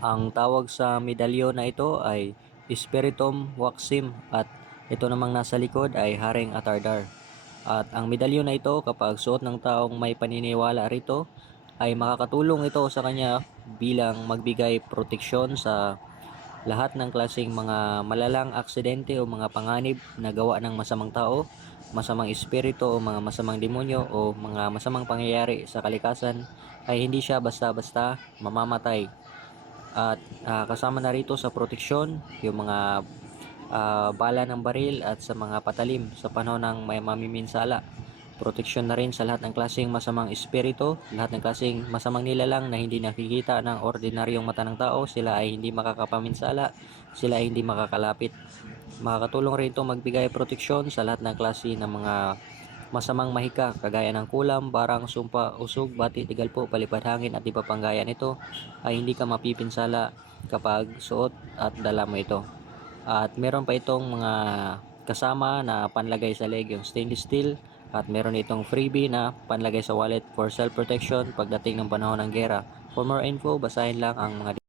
Ang tawag sa medalyon na ito ay Spiritum Waxim at ito namang nasa likod ay Haring Atardar. At ang medalyon na ito kapag suot ng taong may paniniwala rito ay makakatulong ito sa kanya bilang magbigay proteksyon sa lahat ng klaseng mga malalang aksidente o mga panganib na gawa ng masamang tao, masamang espiritu o mga masamang demonyo o mga masamang pangyayari sa kalikasan ay hindi siya basta-basta mamamatay. At ah, kasama na rito sa proteksyon yung mga ah, bala ng baril at sa mga patalim sa panahon ng may mamiminsala. Proteksyon na rin sa lahat ng klaseng masamang espiritu, lahat ng klaseng masamang nilalang na hindi nakikita ng ordinaryong mata ng tao, sila ay hindi makakapaminsala, sila ay hindi makakalapit. Makakatulong rin ito magbigay proteksyon sa lahat ng klase ng mga masamang mahika kagaya ng kulam, barang, sumpa, usog, bati, tigalpo, palipad hangin at iba pang gaya nito ay hindi ka mapipinsala kapag suot at dala mo ito. At meron pa itong mga kasama na panlagay sa leg yung stainless steel at meron itong freebie na panlagay sa wallet for self-protection pagdating ng panahon ng gera. For more info, basahin lang ang mga